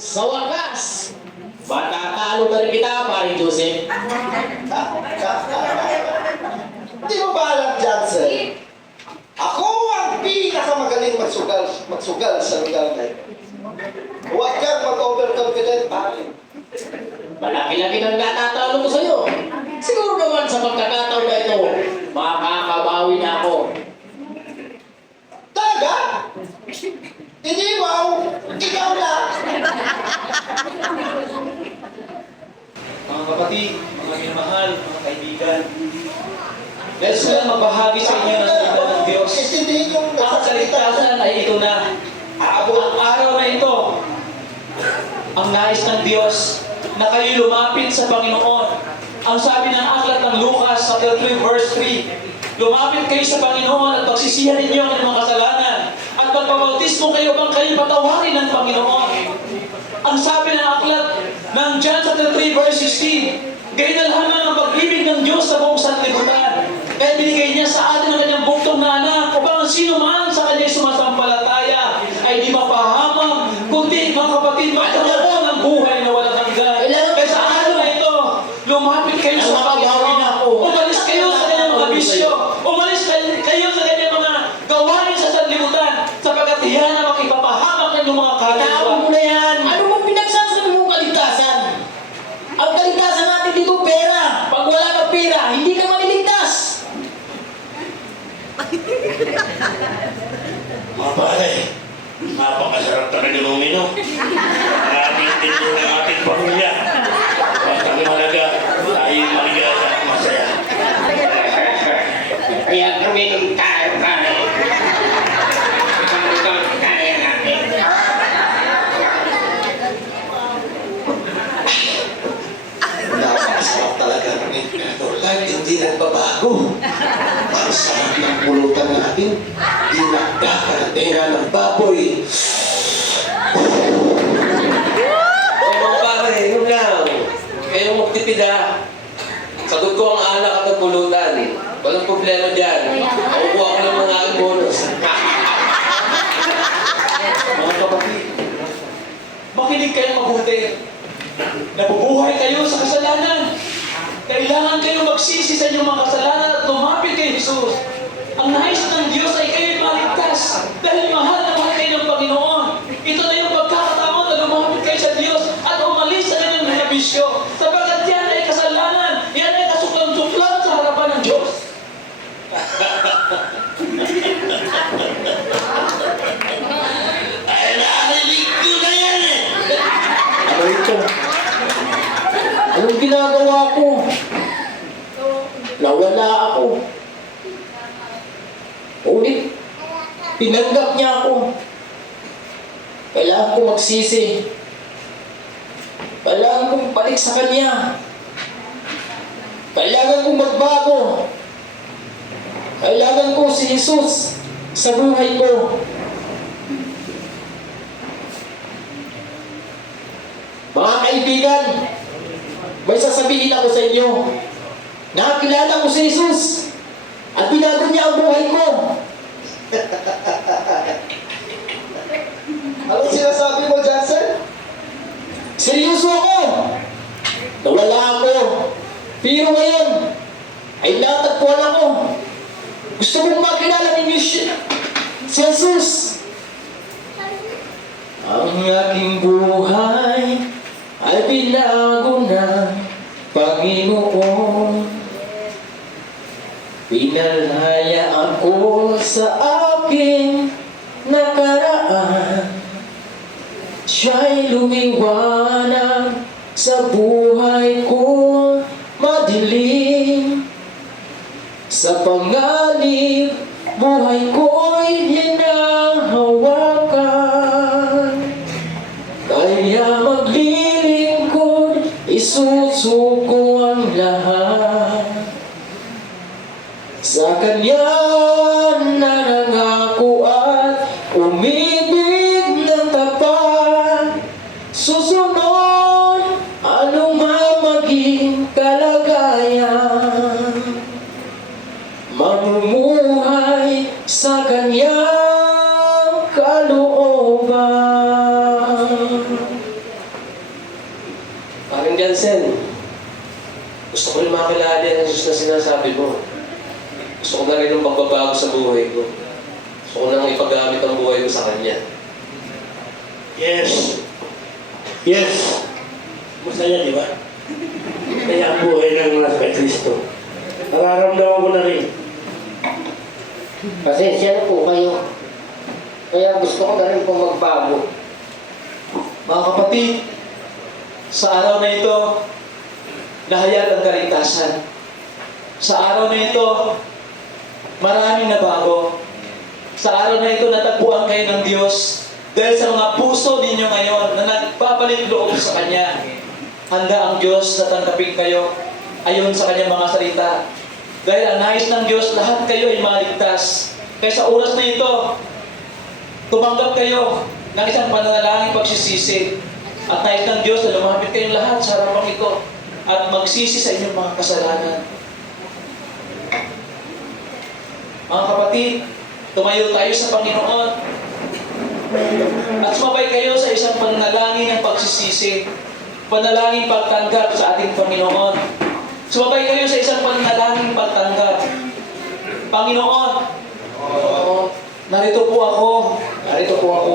Sa wakas, matatalo na rin kita, paring Joseph. Hindi mo ba alam, Johnson? Ako ang pinakamagaling magsugal sa lugar na ito. Huwag kang mag-overconfident, pare. Malaki-laki ng natatalo ko sa'yo. Siguro naman sa pagkakataon na ito, makakabawi na ako. Talaga? Hindi, wow! Ikaw na! Mga kapatid, mga minamahal, mga kaibigan, nais ko lang magbahagi sa inyo ng salita ng Diyos. Istindihin yung Ang kaligtasan ay ito na. Ang araw na ito, ang nais ng Diyos na kayo lumapit sa Panginoon. Ang sabi ng aklat ng Lucas, chapter 3, verse 3, lumapit kayo sa Panginoon at pagsisihan ninyo ang inyong kasalanan at magpabautismo kayo bang kayo patawarin ng Panginoon. Ang sabi ng aklat ng John chapter 3, verse 16, gainalhanan ang pag-ibig ng Diyos sa buong sanlibutan. Kaya binigay niya sa atin ang kanyang buktong na anak upang sino man sa kanya'y sumasampalataya ay di mapahamak, kundi mga kapatid, magkaroon ng buhay na walang hanggan. Kaya sa araw na ito, lumapit kayo sa Panginoon. Umalis kayo sa kanyang mga bisyo. Umalis kayo sa kanyang mga gawain sa sanlibutan sapagkat yan ang makipapahamak ng inyong mga kaluluwa. Tao mo na yan. Ano bang pinagsasabi mong kaligtasan? Ang kaligtasan natin dito, pera. Pag wala kang pera, hindi ka maliligtas. Mga pare, mapakasarap talaga ng uminom. Maraming tindi ng ating pamilya. Basta mahalaga, tayong maligaya at masaya. Kaya uminom tayo, pare. Ito, kaya natin. Napakasarap talaga ng Emperador. Kahit hindi nagbabago. Ang sarap ng pulutan natin. Dinagdakaratenga ng baboy. Mga pare, yun lang. Kayong magtipid ha. Sagot ko ang alak at ang pulutan. Walang problema dyan. Makukuha ko lang ng aking bonus. Mga kapatid, makinig kayo mabuti. Nabubuhay kayo sa kasalanan. Kailangan kayo magsisi sa inyong mga kasalanan at lumapit kay Jesus. Ang nais ng Diyos ay kayo'y maligtas dahil mahal na mahal kayo ng Panginoon. Ito na yung pagkakataon na lumapit kayo sa Diyos at umalis sa kanyang mga bisyo. Sapagat yan ay kasalanan. Yan ay kasuklang-suklang sa harapan ng Diyos. Ay, narinig ko na yan eh! Ano ito? Anong ginagawa ko? Nawala ako. Ulit, tinanggap niya ako. Kailangan ko magsisi. Kailangan kong balik sa Kanya. Kailangan kong magbago. Kailangan ko si Jesus sa buhay ko. Mga kaibigan, may sasabihin ako sa inyo. Nakakilala ko si Jesus at binago niya ang buhay ko. Anong sinasabi mo, Johnson? Seryoso ako. Nawala ako. Pero ngayon, ay natagpuan ako. Gusto mong makilala ninyo si Jesus. Ang aking buhay ay binago na, Panginoon. Pinalaya ako sa aking nakaraan. Siya'y lumiwanag sa buhay ko madilim. Sa panganib, buhay ko'y hinahawakan. Kaya maglilingkod, isusuko ang lahat. Sa Kanya nanangako at umibig ng tapat. Susunod anong maging kalagayan. Mamumuhay sa kanyang kalooban. Parang Jansen, gusto ko rin makilala ang Jesus na sinasabi mo. Gusto ko na rin ang pagbabago sa buhay ko. Gusto ko nang ipagamit ang buhay ko sa Kanya. Yes. Yes. Masaya, di ba? Kaya ang buhay ng nasa kay Kristo. Nararamdaman ko na rin. Pasensya na po kayo. Kaya gusto ko na rin po magbago. Mga kapatid, sa araw na ito, nahayag ang kaligtasan. Sa araw na ito, maraming nabago. Sa araw na ito, natagpuan kayo ng Diyos dahil sa mga puso ninyo ngayon na nagpapalit loob sa Kanya. Handa ang Diyos na tanggapin kayo ayon sa Kanyang mga salita. Dahil ang nais ng Diyos, lahat kayo ay maligtas. Kaya sa oras na ito, tumanggap kayo ng isang pananalangin pagsisisi. At nais ng Diyos na lumapit kayong lahat sa harapang ito at magsisi sa inyong mga kasalanan. Mga kapatid, tumayo tayo sa Panginoon at sumabay kayo sa isang pananalangin ng pagsisisi, panalangin pagtanggap sa ating Panginoon. Sumabay kayo sa isang pananalangin pagtanggap. Panginoon, narito po ako. Narito po ako,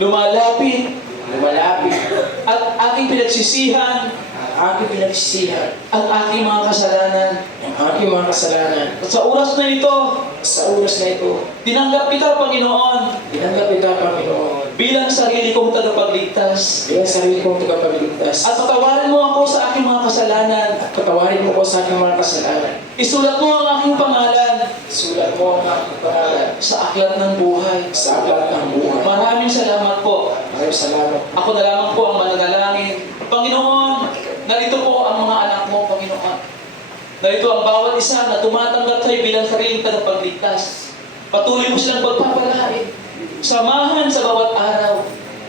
Lumalapit lumalapit, at aking pinagsisihan ang aking pinagsisihan, ang aking mga kasalanan. ang aking mga kasalanan. At sa oras na ito, Sa oras na ito, tinanggap kita, Panginoon, tinanggap kita, Panginoon, bilang sarili kong tagapagligtas. bilang sarili kong tagapagligtas. At patawarin mo ako sa aking mga kasalanan. At patawarin mo ko sa aking mga kasalanan. Isulat mo ang aking pangalan Sulat mo ang aking pangalan sa aklat ng buhay. sa aklat ng buhay. Maraming salamat po. Maraming salamat. Ako na lamang po ang mananalangin. Panginoon, narito po ang mga anak mo, Panginoon. Narito ang bawat isa na tumatanggap sa'yo bilang sariling tagapagligtas. Patuloy mo silang pagpapalain. Samahan sa bawat araw.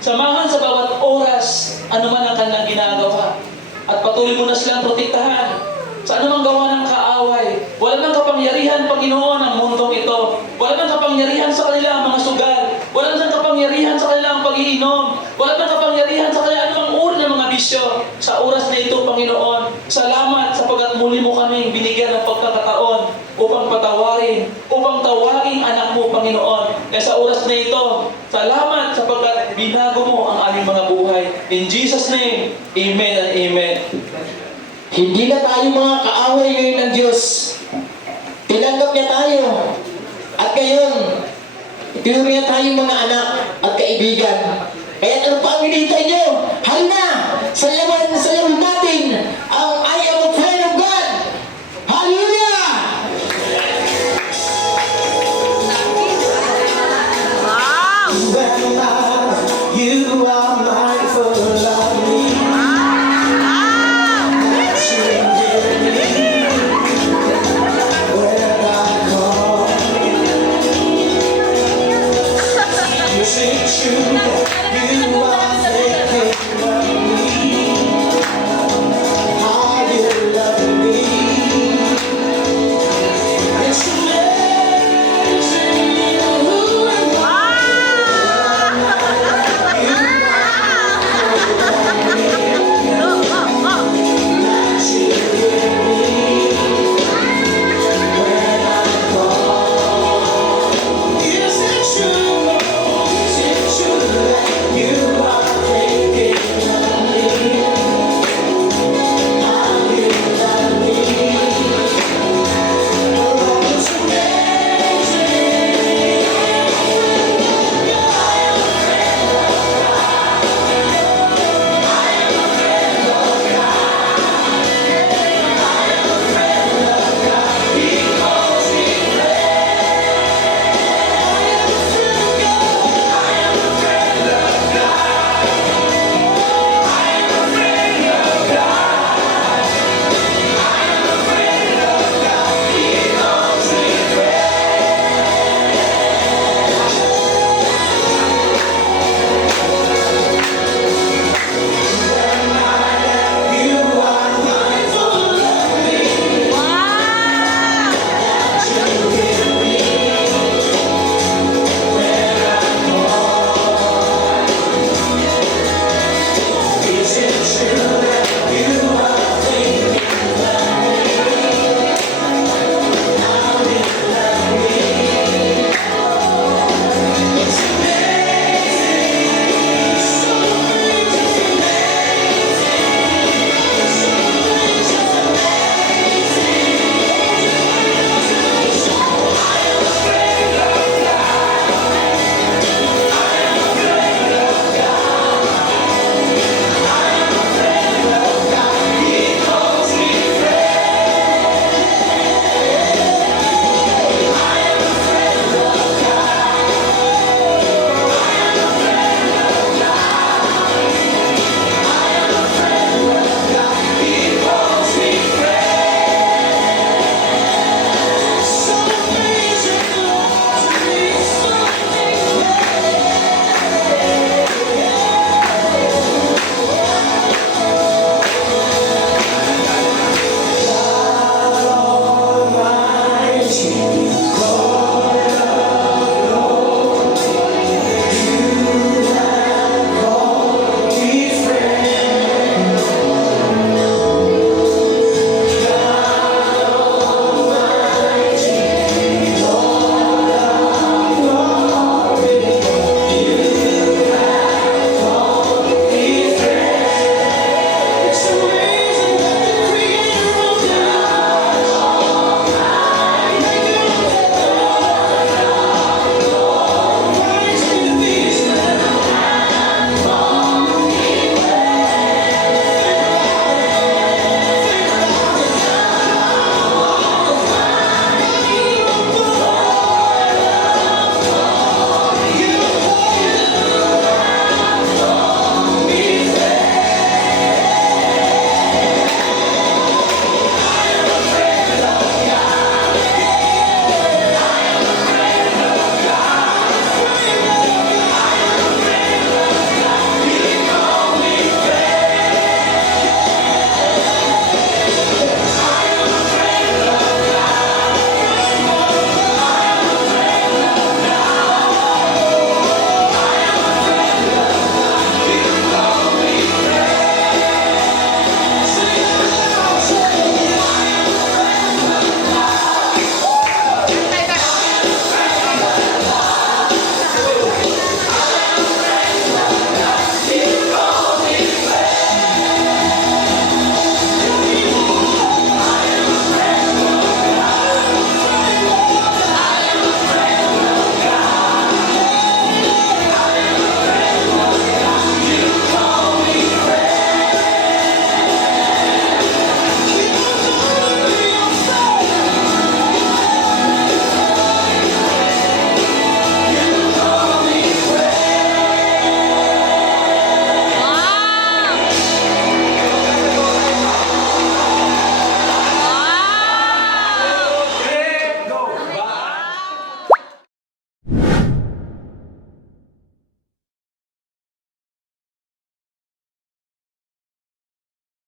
Samahan sa bawat oras, anuman ang kanilang ginagawa. At patuloy mo na silang protektahan sa anumang gawa ng kaaway. Wala nang kapangyarihan, Panginoon, ang mundong ito. Wala nang kapangyarihan sa kanila ang mga sugal. Wala nang kapangyarihan sa kanila ang pag-iinom. Wala nang kapangyarihan sa kanila anumang uri ng mga bisyo. Sa oras na ito, Panginoon, salamat sapagkat muli mo kaming binigyan ng pagkakataon upang patawarin, upang tawaging anak mo, Panginoon. Kaya sa oras na ito, salamat sapagkat binago mo ang aming mga buhay. In Jesus' name, Amen and Amen. Hindi na tayo mga kaaway ngayon ng Diyos. Tinanggap niya tayo. At ngayon, itinuring niya tayo mga anak at kaibigan. Kaya ano pa ang hinihintay niyo? Halina sa laman